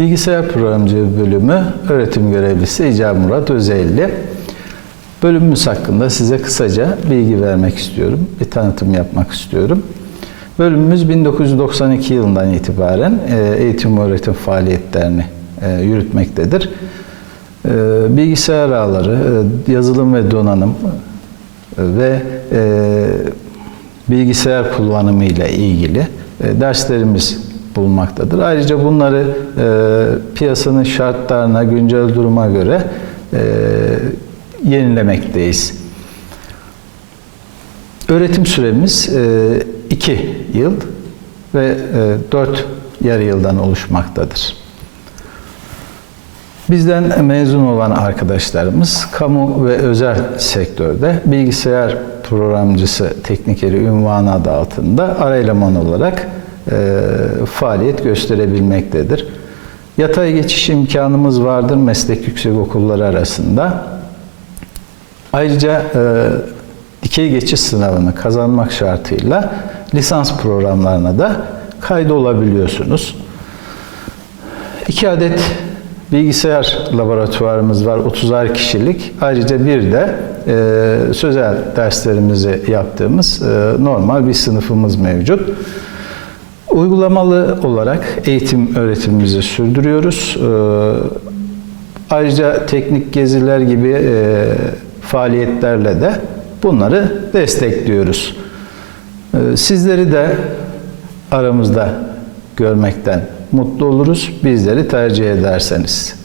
Bilgisayar Programcılığı bölümü öğretim görevlisi İca Murat Özelli. Bölümümüz hakkında size kısaca bilgi vermek istiyorum. Bir tanıtım yapmak istiyorum. Bölümümüz 1992 yılından itibaren e, eğitim öğretim faaliyetlerini e, yürütmektedir. E, Bilgisayar ağları, yazılım ve donanım ve bilgisayar kullanımı ile ilgili derslerimiz bulunmaktadır. Ayrıca bunları e, piyasanın şartlarına, güncel duruma göre e, yenilemekteyiz. Öğretim süremiz 2 yıl ve 4 yarı yıldan oluşmaktadır. Bizden mezun olan arkadaşlarımız kamu ve özel sektörde bilgisayar programcısı teknikeri ünvanı adı altında ara eleman olarak e, faaliyet gösterebilmektedir. Yatay geçiş imkanımız vardır meslek yüksek okulları arasında. Ayrıca e, dikey geçiş sınavını kazanmak şartıyla lisans programlarına da kaydolabiliyorsunuz. İki adet bilgisayar laboratuvarımız var, 30'ar kişilik. Ayrıca bir de e, sözel derslerimizi yaptığımız e, normal bir sınıfımız mevcut. Uygulamalı olarak eğitim öğretimimizi sürdürüyoruz. E, ayrıca teknik geziler gibi e, faaliyetlerle de bunları destekliyoruz. E, sizleri de aramızda görmekten mutlu oluruz. Bizleri tercih ederseniz.